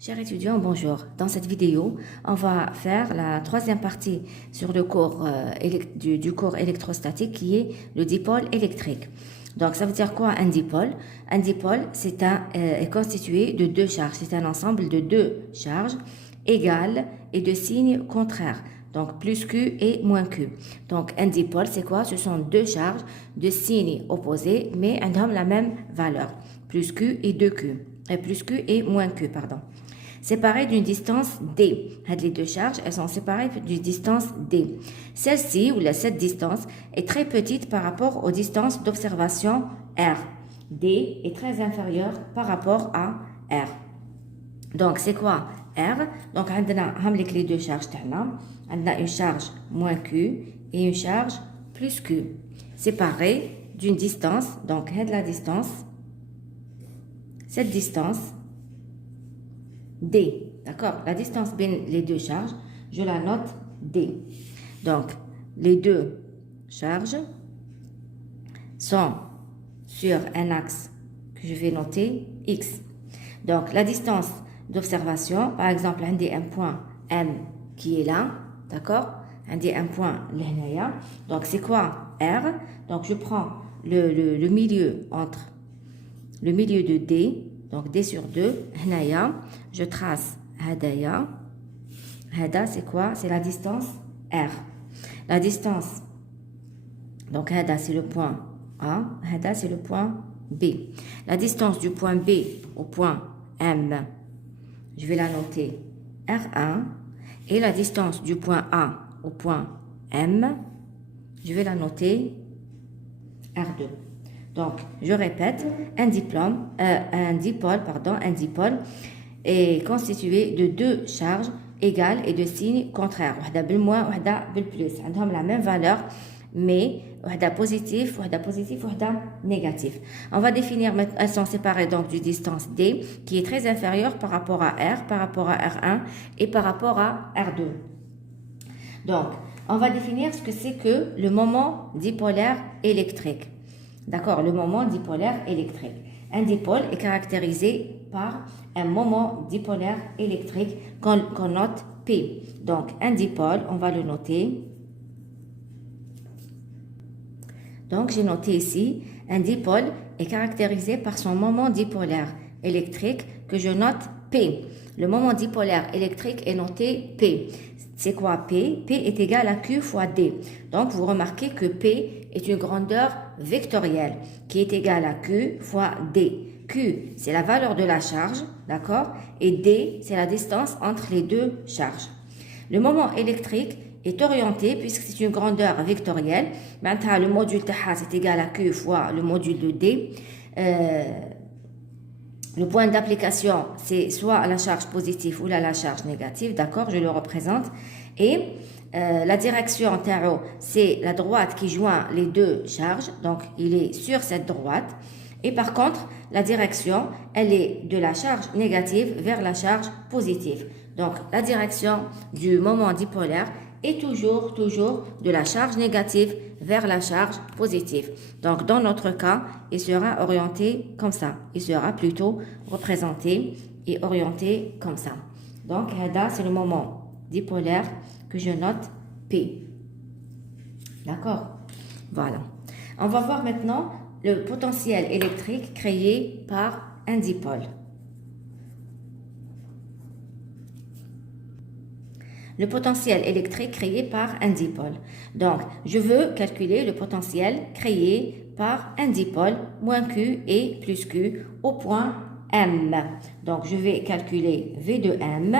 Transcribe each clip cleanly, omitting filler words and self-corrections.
Chers étudiants, bonjour. Dans cette vidéo, on va faire la troisième partie sur le cours du cours électrostatique qui est le dipôle électrique. Donc, ça veut dire quoi un dipôle? Un dipôle, est constitué de deux charges. C'est un ensemble de deux charges égales et de signes contraires. Donc, plus Q et moins Q. Donc, un dipôle, c'est quoi? Ce sont deux charges de signes opposés, mais elles ont la même valeur. Plus Q et 2Q. Plus Q et moins Q, pardon. Séparées d'une distance D. Les deux charges, elles sont séparées d'une distance D. Celle-ci, ou cette distance, est très petite par rapport aux distances d'observation R. D est très inférieure par rapport à R. Donc, c'est quoi R? Donc, on a les deux charges. On a une charge moins Q et une charge plus Q. Séparées d'une distance. Donc, la distance. Cette distance D, d'accord? La distance entre les deux charges, je la note D. Donc, les deux charges sont sur un axe que je vais noter X. Donc, la distance d'observation, par exemple, on a un point M qui est là, d'accord? On a un point là. Donc, c'est quoi R? Donc, je prends le milieu entre le milieu de D, donc D sur 2, je trace Hadaya. Hada, c'est quoi? C'est la distance R. La distance, donc Hada, c'est le point A. Hada, c'est le point B. La distance du point B au point M, je vais la noter R1. Et la distance du point A au point M, je vais la noter R2. Donc, je répète, un dipôle est constitué de deux charges égales et de signes contraires. Wahda bil moins, wahda bil plus. Ils ont la même valeur, mais wahda positif, wahda négatif. On va définir, elles sont séparées donc du distance D, qui est très inférieure par rapport à R, par rapport à R1 et par rapport à R2. Donc, on va définir ce que c'est que le moment dipolaire électrique. D'accord, le moment dipolaire électrique. Un dipôle est caractérisé par un moment dipolaire électrique qu'on note P. Donc, un dipôle, on va le noter. Donc, j'ai noté ici, un dipôle est caractérisé par son moment dipolaire électrique que je note P. Le moment dipolaire électrique est noté P. C'est quoi P? P est égal à Q fois D. Donc, vous remarquez que P est une grandeur vectorielle qui est égale à Q fois D. Q, c'est la valeur de la charge, d'accord? Et D, c'est la distance entre les deux charges. Le moment électrique est orienté, puisque c'est une grandeur vectorielle, maintenant le module TH est égal à Q fois le module de D. Le point d'application, c'est soit la charge positive ou la charge négative, d'accord, je le représente. Et la direction TAO, c'est la droite qui joint les deux charges, donc il est sur cette droite. Et par contre, la direction, elle est de la charge négative vers la charge positive. Donc, la direction du moment dipolaire est toujours de la charge négative vers la charge positive. Donc, dans notre cas, il sera orienté comme ça. Il sera plutôt représenté et orienté comme ça. Donc, Hada, c'est le moment dipolaire que je note P. D'accord? Voilà. On va voir maintenant le potentiel électrique créé par un dipôle. Le potentiel électrique créé par un dipôle. Donc, je veux calculer le potentiel créé par un dipôle moins Q et plus Q au point M. Donc, je vais calculer V de M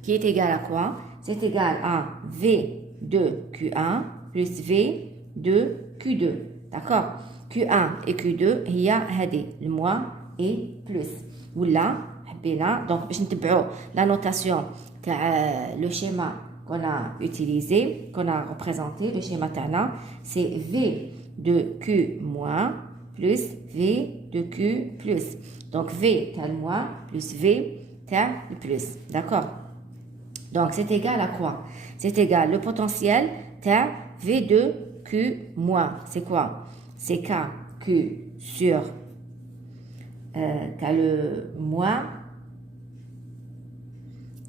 qui est égal à quoi? C'est égal à V de Q1 plus V de Q2. D'accord? Q1 et Q2, il y a le moins et plus. Ou là, donc, je vais la notation, le schéma qu'on a utilisé, qu'on a représenté, le schéma Tana, c'est V de Q moins plus V de Q plus. Donc, V t'as le moins plus V t'as le plus. D'accord? Donc, c'est égal à quoi? C'est égal, le potentiel t'as V de Q moins. C'est quoi? C'est KQ sur, t'as le moins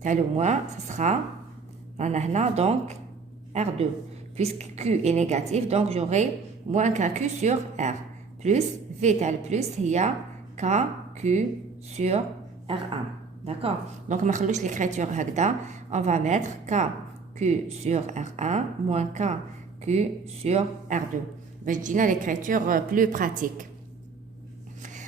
le moins, ce sera donc R2. Puisque Q est négatif, donc j'aurai moins KQ sur R. Plus V plus, il y a KQ sur R1. D'accord? Donc, l'écriture on va mettre KQ sur R1 moins KQ sur R2. Je dis l'écriture plus pratique.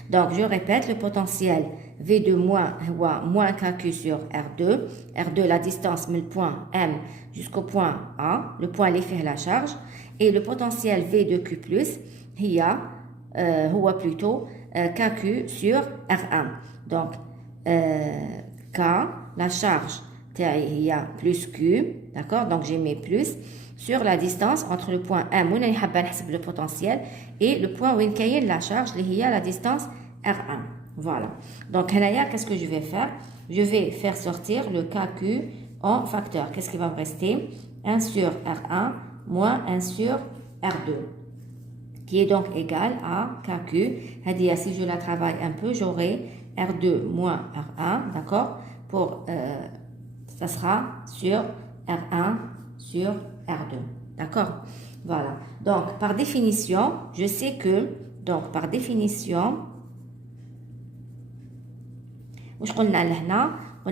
Donc, je répète, le potentiel V2 moins KQ sur R2. R2, la distance, mais le point M jusqu'au point A. Le point, l'effet de la charge. Et le potentiel V2Q+, il y a, plutôt, KQ sur R1. Donc, K, la charge, il y a plus Q. D'accord? Donc, j'ai mis plus sur la distance entre le point M, où on a le potentiel, et le point où il y a la charge, il y a la distance R1. Voilà. Donc, qu'est-ce que je vais faire? Je vais faire sortir le KQ en facteur. Qu'est-ce qui va me rester? 1 sur R1 moins 1 sur R2, qui est donc égal à KQ. C'est-à-dire, si je la travaille un peu, j'aurai R2 moins R1, d'accord? Ça sera sur R1 sur R2, d'accord? Voilà. Donc, par définition, je sais que, par définition, on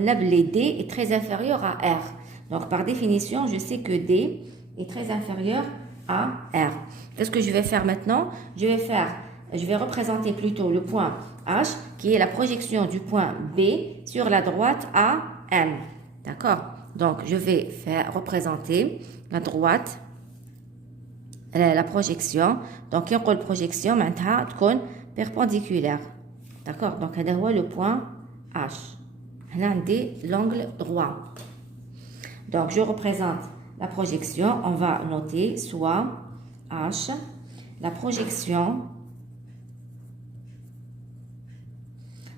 a les D est très inférieur à R. Donc, par définition, je sais que D est très inférieur à R. Qu'est-ce que je vais faire maintenant? Je vais représenter plutôt le point H, qui est la projection du point B sur la droite AM. D'accord? Donc, je vais représenter la droite, la projection. Donc, la projection, maintenant, perpendiculaire. D'accord? Donc, c'est le point H. Là, on l'angle droit. Donc, je représente la projection. On va noter soit H, la projection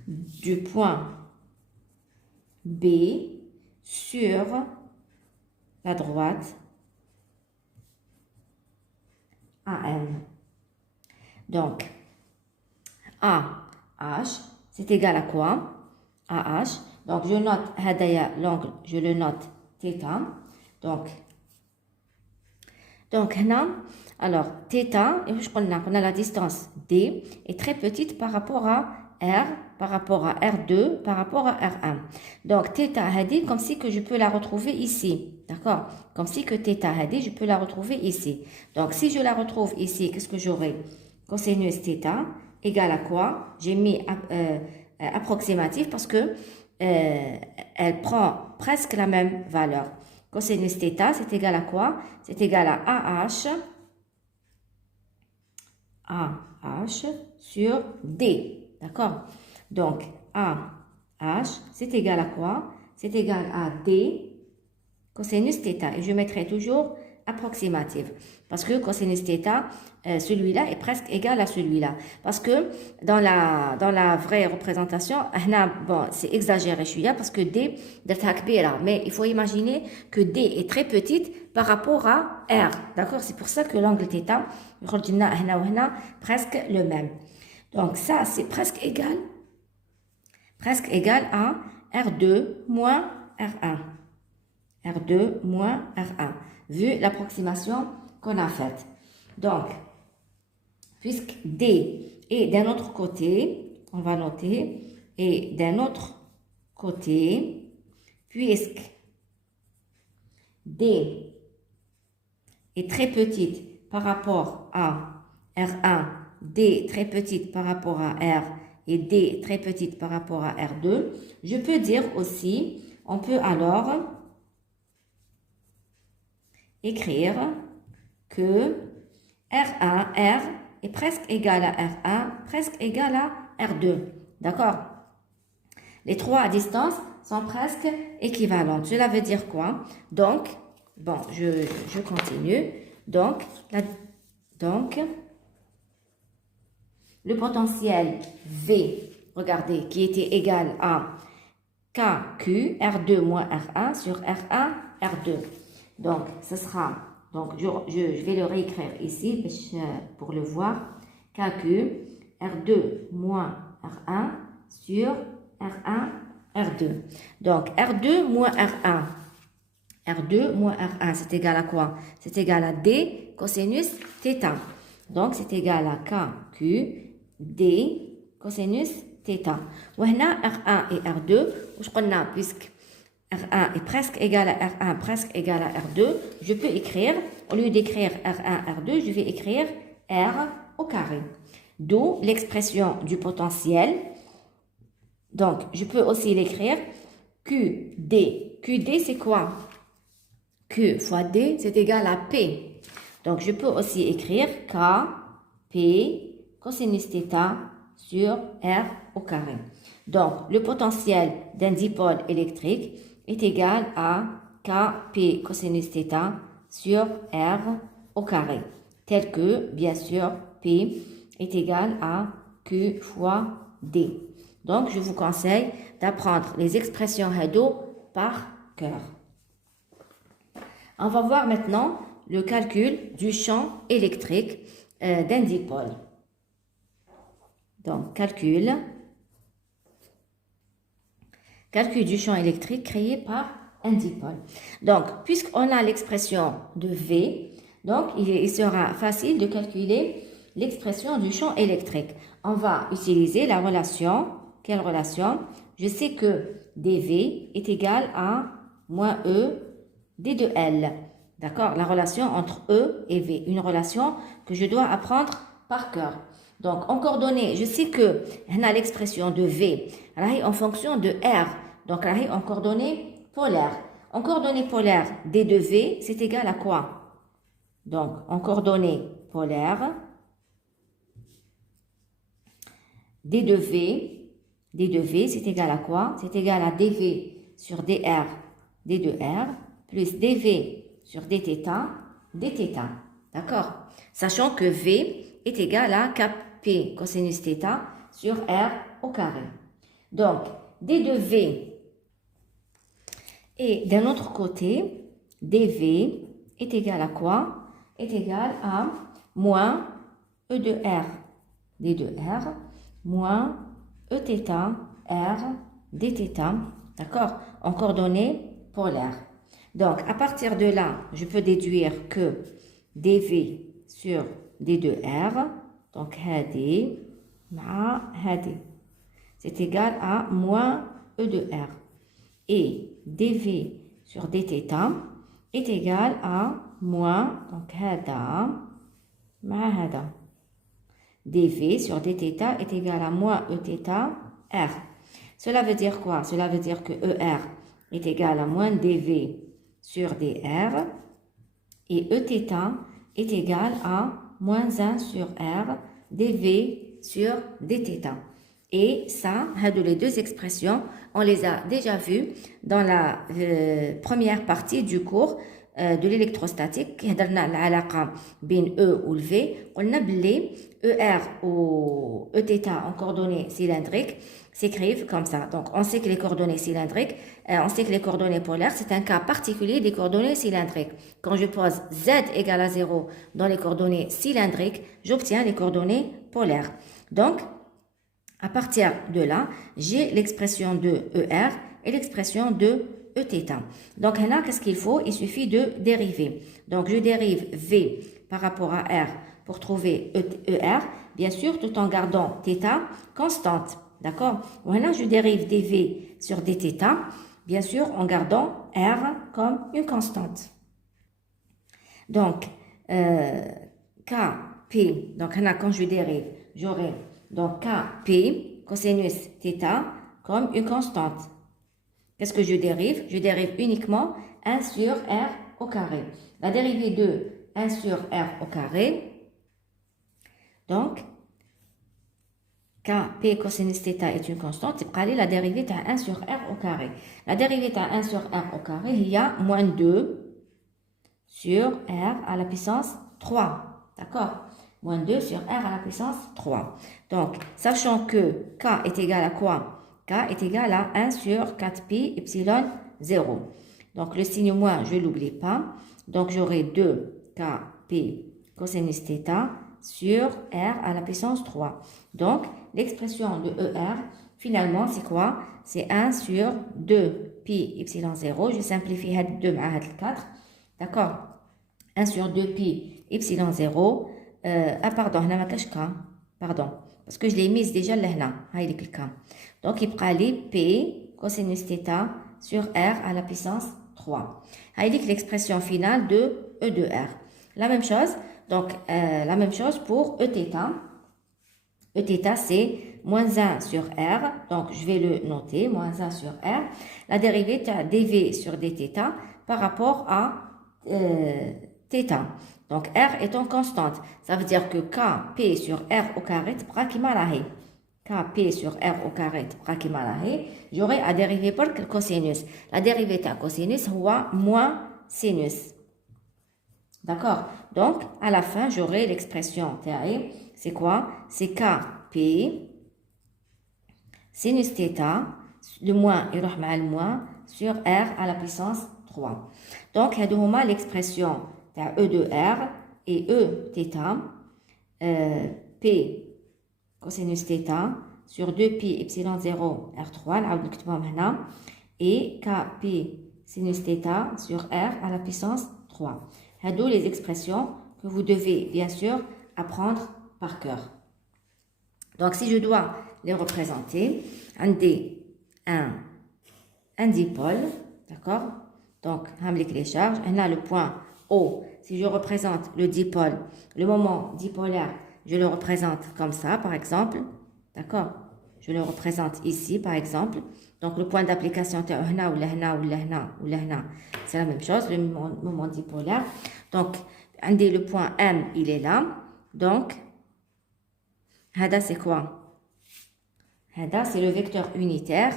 du point B sur la droite AM. Donc, AH, c'est égal à quoi? AH. Donc, je note l'angle, je le note θ. Donc, alors, θ, et on a la distance D est très petite par rapport à R, par rapport à R2, par rapport à R1. Donc, θ, comme si que je peux la retrouver ici. D'accord? Comme si que θ, je peux la retrouver ici. Donc, si je la retrouve ici, qu'est-ce que j'aurai? Cosinus θ égale à quoi? J'ai mis approximatif parce que elle prend presque la même valeur. Cosinus θ, c'est égal à quoi? C'est égal à AH sur D. D'accord? Donc, AH, c'est égal à quoi? C'est égal à D cosinus θ. Et je mettrai toujours approximative. Parce que cosinus θ, celui-là est presque égal à celui-là. Parce que dans la vraie représentation, bon, c'est exagéré, parce que D, mais il faut imaginer que D est très petite par rapport à R. D'accord? C'est pour ça que l'angle θ, presque le même. Donc ça, c'est presque égal à R2 moins R1. R2 moins R1, vu l'approximation qu'on a faite. Donc, puisque D est d'un autre côté, on va noter, et d'un autre côté, puisque D est très petite par rapport à R1, D très petite par rapport à R et D très petite par rapport à R2, je peux dire aussi, on peut alors écrire que R1, R est presque égal à R1, presque égal à R2. D'accord? Les trois à distance sont presque équivalentes. Cela veut dire quoi? Donc, bon, je continue. Donc, le potentiel V, regardez, qui était égal à KQ, R2 moins R1 sur R1, R2. Donc, ce sera, donc je vais le réécrire ici pour le voir. KQ, R2 moins R1 sur R1, R2. Donc, R2 moins R1. R2 moins R1, c'est égal à quoi? C'est égal à D cosinus θ. Donc, c'est égal à KQ D cosinus θ. وهنا R1 et R2, je connais puisque R1 est presque égal à R1, presque égal à R2, je peux écrire, au lieu d'écrire R1, R2, je vais écrire R au carré. D'où l'expression du potentiel. Donc, je peux aussi l'écrire QD. QD, c'est quoi? Q fois D, c'est égal à P. Donc, je peux aussi écrire K, P, cosinus θ sur R au carré. Donc, le potentiel d'un dipôle électrique est égal à Kp cosinus θ sur R au carré, tel que, bien sûr, P est égal à Q fois D. Donc, je vous conseille d'apprendre les expressions HEDO par cœur. On va voir maintenant le calcul du champ électrique d'un dipôle. Donc, calcul du champ électrique créé par un dipôle. Donc, puisqu'on a l'expression de V, donc il sera facile de calculer l'expression du champ électrique. On va utiliser la relation. Quelle relation? Je sais que dV est égal à moins E d de L. D'accord? La relation entre E et V. Une relation que je dois apprendre par cœur. Donc, en coordonnées, je sais que on a l'expression de V en fonction de R. Donc, en coordonnées polaires. En coordonnées polaires, D de V, c'est égal à quoi? Donc, en coordonnées polaires, D de V, c'est égal à quoi? C'est égal à dV sur dr, d de R, plus dV sur dθ, dθ. D'accord? Sachant que V est égal à Kp cosinus θ sur R au carré. Donc, d de V et d'un autre côté, dV est égal à quoi? Est égal à moins E de R, d de R, moins Eθ, R, dθ, d'accord? En coordonnées polaires. Donc, à partir de là, je peux déduire que dV sur d de R, donc هذه مع هذه, c'est égal à moins E de R. Et dV sur dθ est égal à moins, donc هذا مع هذا. dV sur dθ est égal à moins Eθ R. Cela veut dire quoi? Cela veut dire que ER est égal à moins dV sur dr et Eθ est égal à moins 1 sur R dV sur dθ. Et ça, les deux expressions, on les a déjà vues dans la première partie du cours de l'électrostatique. هضرنا على العلاقة بين E ou le V. قلنا بلي ER ou Eθ en coordonnées cylindriques s'écrivent comme ça. Donc, on sait que les coordonnées cylindriques, on sait que les coordonnées polaires, c'est un cas particulier des coordonnées cylindriques. Quand je pose Z égale à 0 dans les coordonnées cylindriques, j'obtiens les coordonnées polaires. Donc, à partir de là, j'ai l'expression de ER et l'expression de Eθ. Donc, là, qu'est-ce qu'il faut? Il suffit de dériver. Donc, je dérive V par rapport à R pour trouver ER, bien sûr, tout en gardant θ constante. D'accord? Voilà, je dérive dV sur dθ, bien sûr, en gardant R comme une constante. Donc, Kp, donc là, quand je dérive, j'aurai donc Kp cosinus θ comme une constante. Qu'est-ce que je dérive? Je dérive uniquement 1 sur R au carré. La dérivée de 1 sur R au carré, donc, Kp cosinus θ est une constante, et la dérivée de 1 sur R au carré. La dérivée de 1 sur R au carré, il y a moins 2 sur R à la puissance 3. D'accord? Moins 2 sur R à la puissance 3. Donc, sachant que K est égal à quoi? K est égal à 1 sur 4pi epsilon 0. Donc, le signe moins, je ne l'oublie pas. Donc, j'aurai 2 Kp cosinus θ sur R à la puissance 3. Donc, l'expression de ER finalement, c'est quoi? C'est 1 sur 2 pi epsilon 0. Je simplifie 2 avec 4. D'accord? 1 sur 2 pi epsilon 0. Pardon, هنا ما كاش K. Pardon. Parce que je l'ai mise déjà là. هاي ديك الكا. Donc, il prend les P cosinus θ sur R à la puissance 3. هاي ديك l'expression finale de E de R. La même chose. Donc, la même chose pour Eθ. Eθ, c'est moins 1 sur R. Donc, je vais le noter. Moins 1 sur R. La dérivée de dv sur dθ par rapport à θ. Donc, R étant constante. Ça veut dire que Kp sur R au carré, Kp sur R au carré, j'aurai à dériver par le cosinus. La dérivée de cosinus, c'est moins sinus. D'accord? Donc, à la fin, j'aurai l'expression TAE. C'est quoi? C'est Kp sinus θ, le moins, il y le moins, sur R à la puissance 3. Donc, il y a l'expression E de R et E θ, P cosinus θ sur 2 pi epsilon 0 R3, et Kp sinus θ sur R à la puissance 3. C'est les expressions que vous devez bien sûr apprendre par cœur. Donc, si je dois les représenter, un dipôle, d'accord? Donc, les charges, on a le point O. Si je représente le dipôle, le moment dipolaire, je le représente comme ça, par exemple. D'accord? Je le représente ici, par exemple. Donc, le point d'application, c'est la même chose, le moment dipolaire. Donc, le point M, il est là. Donc, c'est quoi? C'est le vecteur unitaire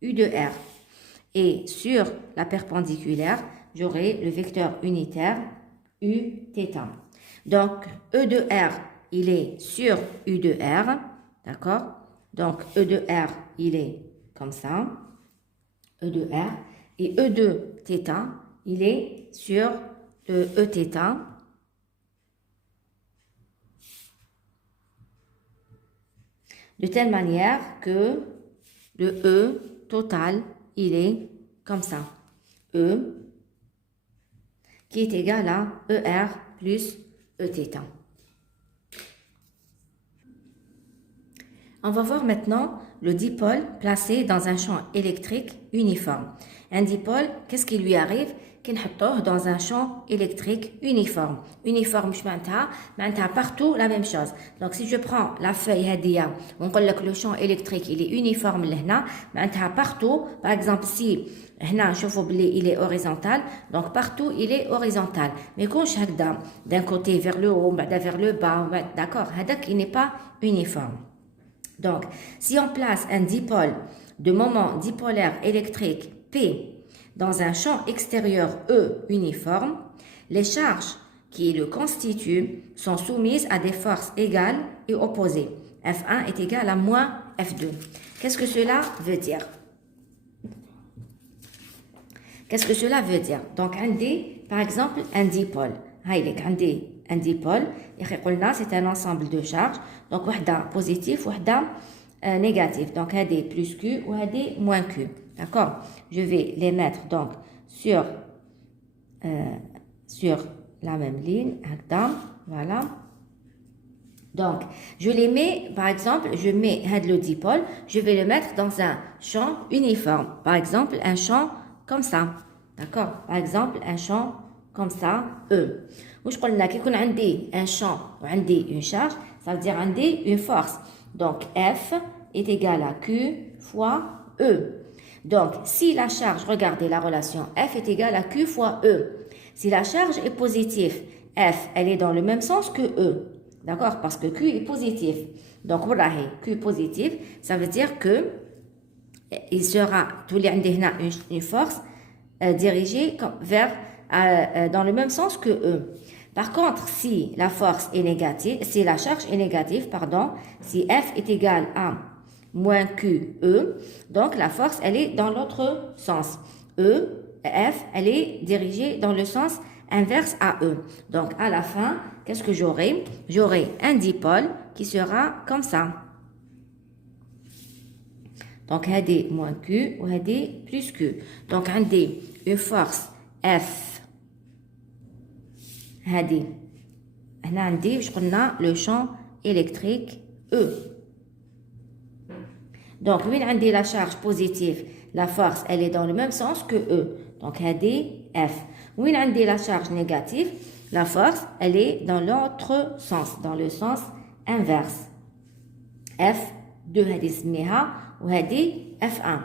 U de R. Et sur la perpendiculaire, j'aurai le vecteur unitaire Uθ. Donc, E de R, il est sur U de R. D'accord? Donc, E de R, il est comme ça. E de R. Et E de θ, il est sur le Eθ. De telle manière que le E total, il est comme ça. E qui est égal à ER plus Eθ. On va voir maintenant le dipôle placé dans un champ électrique uniforme. Un dipôle, qu'est-ce qui lui arrive? Qu'il dans un champ électrique uniforme. Uniforme, je m'entends partout la même chose. Donc, si je prends la feuille Hadia, on dit que le champ électrique, il est uniforme là, partout. Par exemple, si il est horizontal, donc partout il est horizontal. Mais quand chaque d'un côté vers le haut, vers le bas, d'accord, il n'est pas uniforme. Donc, si on place un dipôle de moment dipolaire électrique P dans un champ extérieur E uniforme, les charges qui le constituent sont soumises à des forces égales et opposées. F1 est égal à moins F2. Qu'est-ce que cela veut dire? Qu'est-ce que cela veut dire? Donc, par exemple, un dipôle. Un dipôle, c'est un ensemble de charges. Donc, wahda positif, wahda négatif. Donc, des plus Q ou des moins Q. D'accord? Je vais les mettre donc sur la même ligne. Voilà. Donc, je les mets, par exemple, je mets le dipôle, je vais le mettre dans un champ uniforme. Par exemple, un champ comme ça. D'accord? Par exemple, un champ comme ça, E. Où je prends un champ ou une charge, ça veut dire une force. Donc, F est égal à Q fois E. Donc, si la charge, regardez la relation, F est égal à Q fois E. Si la charge est positive, F, elle est dans le même sens que E. D'accord? Parce que Q est positif. Donc, voilà, Q positif, ça veut dire que il sera, une force dirigée vers, dans le même sens que E. Par contre, si la force est négative, si la charge est négative, pardon, si F est égal à moins QE, donc la force, elle est dans l'autre sens. F, elle est dirigée dans le sens inverse à E. Donc, à la fin, qu'est-ce que j'aurai? J'aurai un dipôle qui sera comme ça. Donc, هذه moins Q وهذه plus Q. Donc, عندي une force F. هذه هنا عندي واش قلنا le champ électrique E. Donc, وين عندي la charge positive, la force, elle est dans le même sens que E. Donc, هذه F. وين عندي la charge négative, la force, elle est dans l'autre sens, dans le sens inverse. F2 هذه نسميها وهذه F1.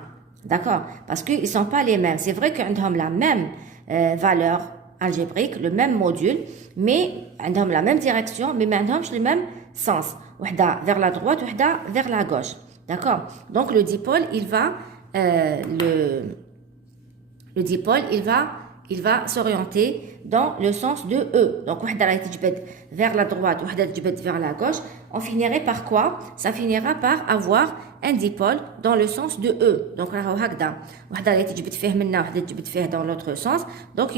D'accord? Parce qu'ils ne sont pas les mêmes. C'est vrai qu'ils ont la même valeur algébrique, le même module, mais ils ont la même direction, mais ils n'ont pas le même sens. Wahda vers la droite, wahda vers la gauche. D'accord? Donc le dipôle, le dipôle, il va s'orienter dans le sens de E. Donc, vers la droite, vers la gauche. On finirait par quoi? Ça finira par avoir un dipôle dans le sens de E. Donc, dans l'autre sens. Donc,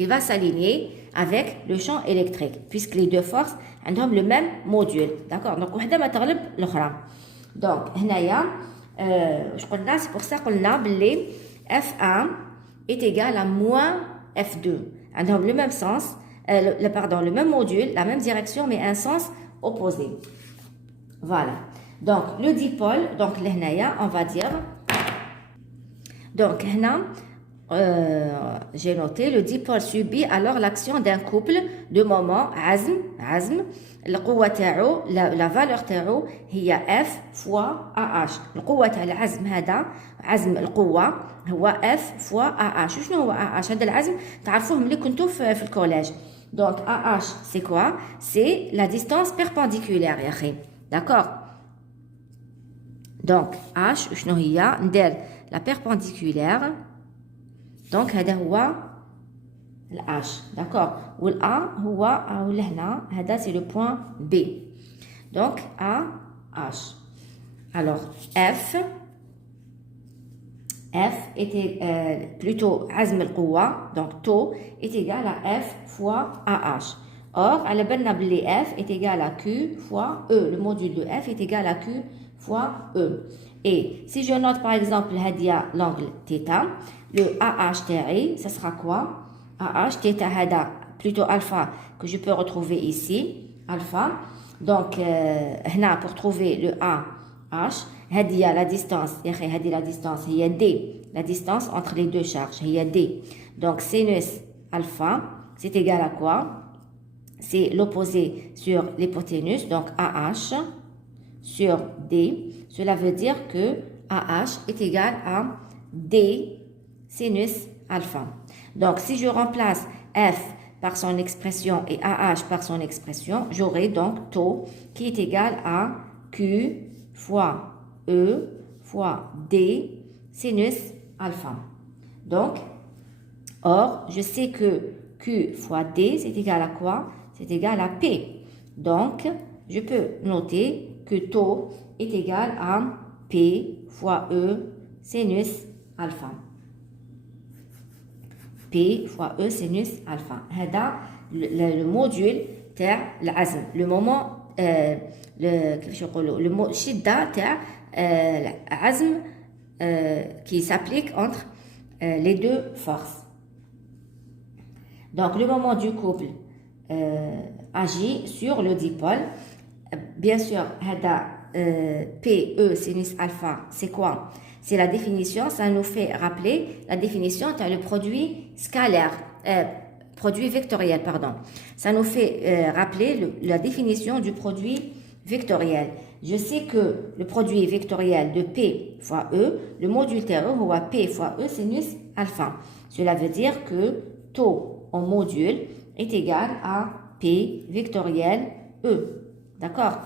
il va s'aligner avec le champ électrique, puisque les deux forces ont le même module. D'accord? Donc, donc, c'est pour ça qu'on a appelé F1 est égal à moins F2. Ils ont le même sens, le même module, la même direction, mais un sens opposé. Voilà. Donc, le dipôle, donc là, on va dire. Donc, j'ai noté, le dipôle subit alors l'action d'un couple de moments azm. القوة تاعو la valeur تاعو هي F fois AH. القوة تاع العزم هذا عزم القوة هو F fois AH. شنو هو AH؟ هذا العزم تعرفوه ملي كنتو في الكوليج. Donc AH c'est quoi? C'est la distance perpendiculaire يا أخي. D'accord? Donc H شنو هي؟ ندير la perpendiculaire. Donc هذا هو H, d'accord. Ou A, c'est le point B. Donc, A, H. Alors, F était plutôt azm al-quwa, donc taux est égal à F fois AH. Or, à la F est égal à Q fois E. Le module de F est égal à Q fois E. Et si je note par exemple l'angle θ, le AH TI, ce sera quoi? AH, θ هذا plutôt alpha que je peux retrouver ici, alpha. Donc, هنا pour trouver le AH, هذه la distance, هذه la distance, هي D, la distance entre les deux charges, هي D. Donc, sinus alpha, c'est égal à quoi? C'est l'opposé sur l'hypoténuse, donc AH sur D. Cela veut dire que AH est égal à D sinus alpha. Donc, si je remplace F par son expression et AH par son expression, j'aurai donc taux qui est égal à Q fois E fois D sinus alpha. Donc, or, je sais que Q fois D, c'est égal à quoi? C'est égal à P. Donc, je peux noter que taux est égal à P fois E sinus alpha. P fois E sinus alpha. هذا le module تاع العزم. Le moment كيفاش نقولوا الشدة تاع العزم qui s'applique entre les deux forces. Donc le moment du couple agit sur le dipôle. Bien sûr, هذا PE sinus alpha, c'est quoi? C'est la définition, ça nous fait rappeler la définition de le produit scalaire, produit vectoriel, pardon. Ça nous fait rappeler la définition du produit vectoriel. Je sais que le produit vectoriel de P fois E, le module terre ou P fois E sinus alpha. Cela veut dire que taux en module est égal à P vectoriel E. D'accord?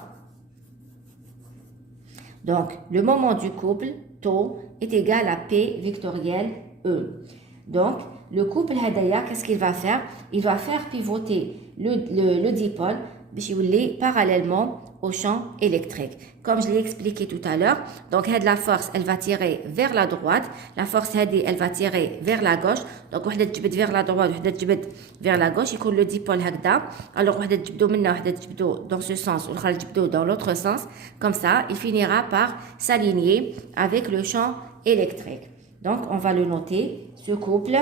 Donc, le moment du couple, taux, est égal à P vectoriel E. Donc, le couple Hadaya, qu'est-ce qu'il va faire? Il va faire pivoter le dipôle باش يولي parallèlement au champ électrique. Comme je l'ai expliqué tout à l'heure, donc la force elle va tirer vers la droite, la force elle va tirer vers la gauche. Donc وحده تجبد vers la droite وحده تجبد vers la gauche, يكون le dipôle هكذا. Alors وحده تجبدو منها وحده تجبدو dans ce sens والأخرى تجبدو dans l'autre sens. Comme ça, il finira par s'aligner avec le champ électrique. Donc on va le noter, ce couple.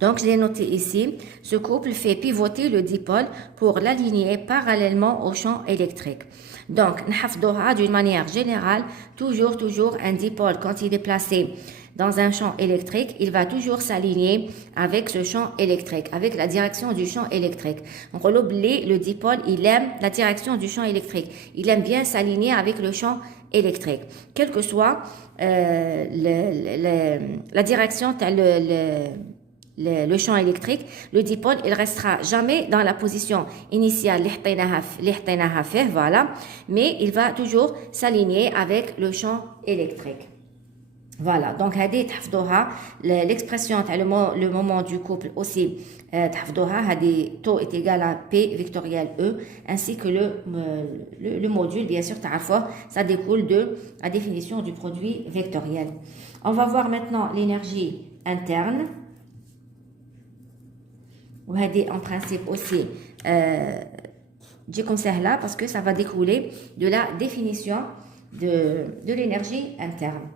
Donc, je l'ai noté ici. Ce couple fait pivoter le dipôle pour l'aligner parallèlement au champ électrique. Donc, d'une manière générale, toujours un dipôle, quand il est placé dans un champ électrique, il va toujours s'aligner avec ce champ électrique, avec la direction du champ électrique. Donc, le dipôle, il aime la direction du champ électrique. Il aime bien s'aligner avec le champ électrique. Quelle que soit la direction, le champ électrique, le dipôle, il restera jamais dans la position initiale, voilà, mais il va toujours s'aligner avec le champ électrique. Voilà, donc l'expression, le moment du couple aussi, taux est égal à P vectoriel E, ainsi que le module, bien sûr, ça découle de la définition du produit vectoriel. On va voir maintenant l'énergie interne. En principe aussi, j'ai comme ça là parce que ça va découler de la définition de l'énergie interne.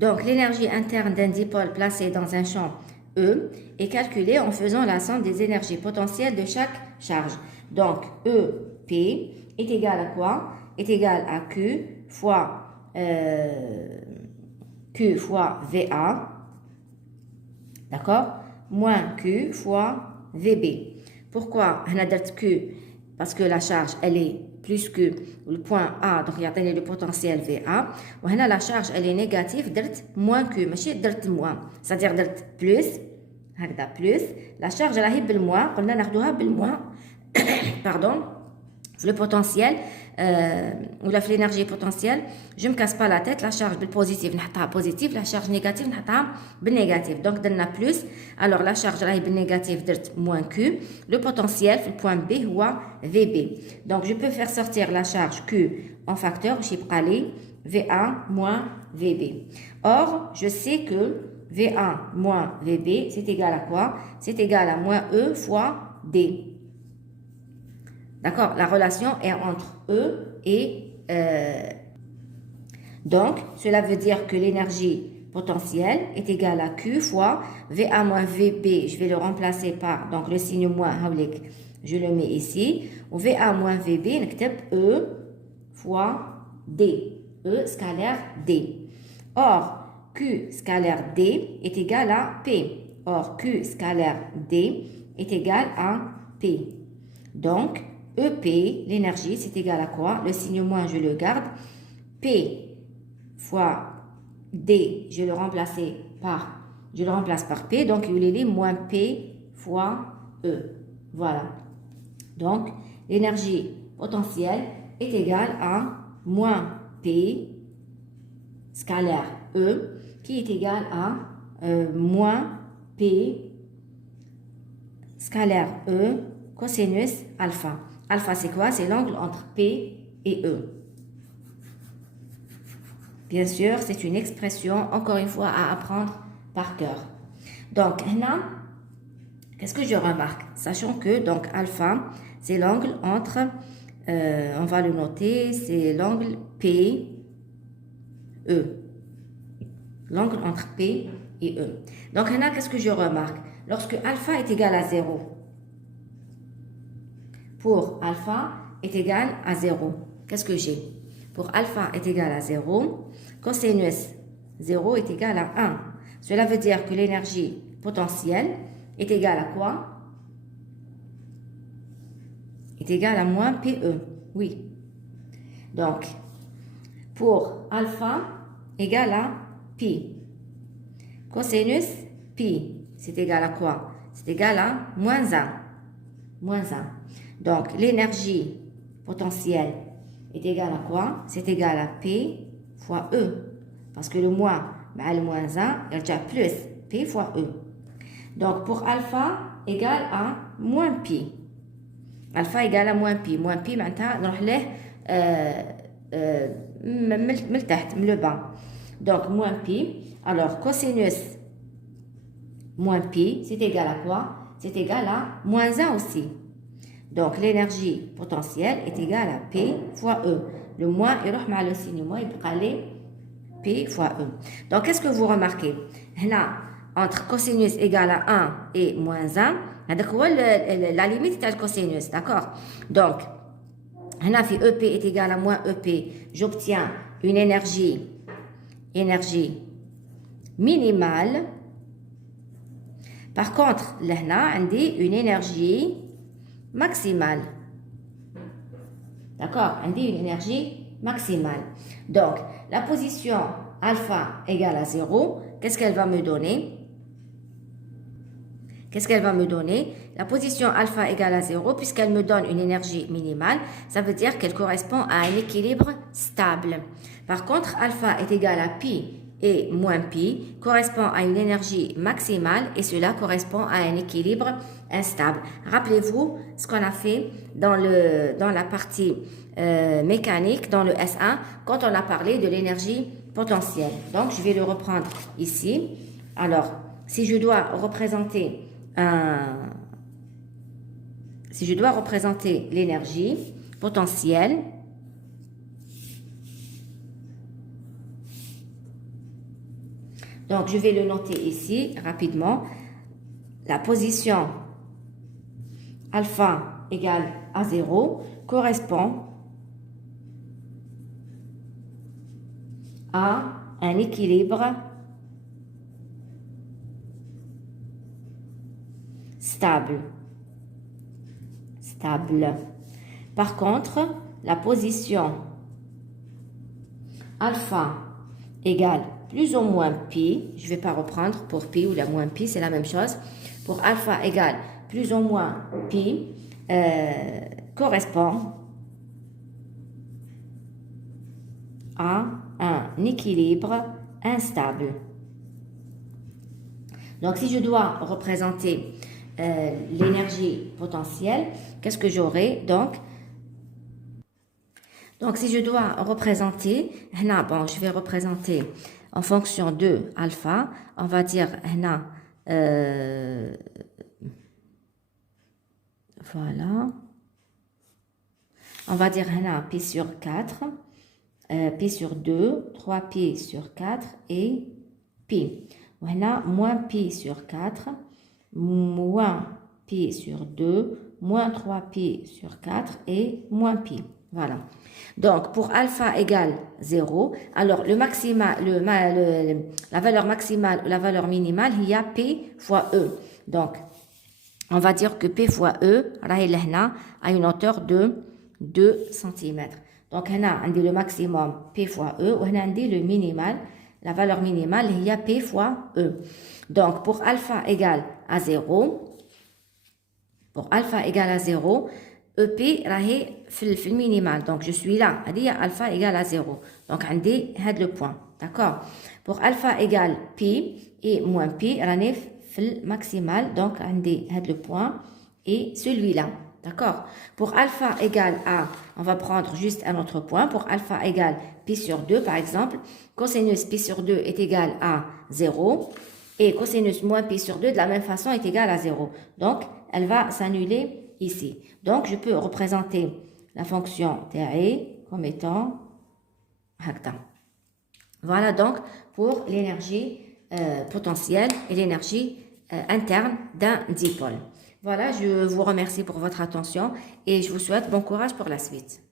Donc, l'énergie interne d'un dipôle placé dans un champ E est calculée en faisant la somme des énergies potentielles de chaque charge. Donc, EP est égal à quoi? Est égal à Q fois VA. D'accord? Moins Q fois VB. Pourquoi on a dit Q? Parce que la charge, elle est plus que le point A, donc il y a le potentiel VA. Et la charge, elle est négative, dirt moins Q, mais dirt moins. C'est-à-dire dirt plus, plus. La charge, elle est moins, on a moins, pardon, le potentiel, ou l'énergie potentielle, je ne me casse pas la tête, la charge positive, positive, la charge négative, négative. Donc, on a plus, alors la charge négative, moins Q, le potentiel, le point B, ou VB. Donc, je peux faire sortir la charge Q en facteur, je vais aller VA moins VB. Or, je sais que VA moins VB, c'est égal à quoi? C'est égal à moins E fois D. D'accord, la relation est entre E et donc, cela veut dire que l'énergie potentielle est égale à Q fois VA moins VB. Je vais le remplacer par, donc le signe moins, je le mets ici. Ou VA moins VB, E fois D. E scalaire D. Or, Q scalaire D est égal à P. Or, Q scalaire D est égal à P. Donc, EP, l'énergie, c'est égal à quoi? Le signe moins, je le garde. P fois D, je le remplace par P. Donc, il est moins P fois E. Voilà. Donc, l'énergie potentielle est égale à moins P scalaire E, qui est égal à moins P scalaire E cosinus alpha. Alpha, c'est quoi? C'est l'angle entre P et E. Bien sûr, c'est une expression, encore une fois, à apprendre par cœur. Donc, là, qu'est-ce que je remarque? Sachant que, donc, alpha, c'est l'angle entre, on va le noter, c'est l'angle P, E. L'angle entre P et E. Donc, là, qu'est-ce que je remarque? Lorsque alpha est égal à 0, pour alpha est égal à 0. Qu'est-ce que j'ai? Pour alpha est égal à 0, cosinus 0 est égal à 1. Cela veut dire que l'énergie potentielle est égale à quoi? Est égale à moins PE. Oui. Donc, pour alpha égale à pi. Cosinus pi, c'est égal à quoi? C'est égal à moins 1. Moins 1. Donc, l'énergie potentielle est égale à quoi? C'est égal à P fois E. Parce que le moins, le moins 1, il y a plus P fois E. Donc, pour alpha égale à moins pi. Alpha égale à moins pi. Moins pi, maintenant, نروح له من التحت, من le bas. Donc, moins pi. Alors, cosinus moins pi, c'est égal à quoi? C'est égal à moins 1 aussi. Donc, l'énergie potentielle est égale à P fois E. Le moins, il remet le signe moins, il peut aller P fois E. Donc, qu'est-ce que vous remarquez? Là, entre cosinus égale à 1 et moins 1, la limite est le cosinus, d'accord? Donc, là, si EP est égal à moins EP, j'obtiens une énergie minimale. Par contre, là, on dit une énergie maximale. D'accord? On dit une énergie maximale. Donc, la position alpha égale à 0, qu'est-ce qu'elle va me donner? Qu'est-ce qu'elle va me donner? La position alpha égale à 0, puisqu'elle me donne une énergie minimale, ça veut dire qu'elle correspond à un équilibre stable. Par contre, alpha est égal à pi et moins pi correspond à une énergie maximale et cela correspond à un équilibre instable. Rappelez-vous ce qu'on a fait dans la partie mécanique, dans le S1, quand on a parlé de l'énergie potentielle. Donc, je vais le reprendre ici. Alors, si je dois représenter l'énergie potentielle, donc je vais le noter ici rapidement. La position alpha égale à 0 correspond à un équilibre stable. Par contre, la position alpha égale plus ou moins pi, je ne vais pas reprendre pour pi ou la moins pi, c'est la même chose. Pour alpha égale plus ou moins pi, correspond à un équilibre instable. Donc, si je dois représenter l'énergie potentielle, qu'est-ce que j'aurai? Donc, si je dois représenter, bon, je vais représenter en fonction de alpha, on va dire, voilà, on va dire pi sur 4, pi sur 2, 3 pi sur 4 et pi. Voilà, moins pi sur 4, moins pi sur 2, moins 3 pi sur 4 et moins pi. Voilà. Donc, pour alpha égale 0, alors le maximal, la valeur maximale ou la valeur minimale, il y a P fois E. Donc, on va dire que P fois E a une hauteur de 2 cm. Donc, on a le maximum P fois E, ou on a le minimal, la valeur minimale, il y a P fois E. Donc, pour alpha égale à 0, EP fait le minimal. Donc, je suis là. Alpha égale à 0. Donc, on dit le point. D'accord? Pour alpha égale pi et moins pi, on fait le maximal. Donc, on dit le point et celui-là. D'accord? Pour alpha égale à, on va prendre juste un autre point. Pour alpha égale pi sur 2, par exemple, cosinus pi sur 2 est égal à 0. Et cosinus moins pi sur 2, de la même façon, est égal à 0. Donc, elle va s'annuler ici. Donc, je peux représenter la fonction TE comme étant hacta. Voilà donc pour l'énergie potentielle et l'énergie interne d'un dipôle. Voilà, je vous remercie pour votre attention et je vous souhaite bon courage pour la suite.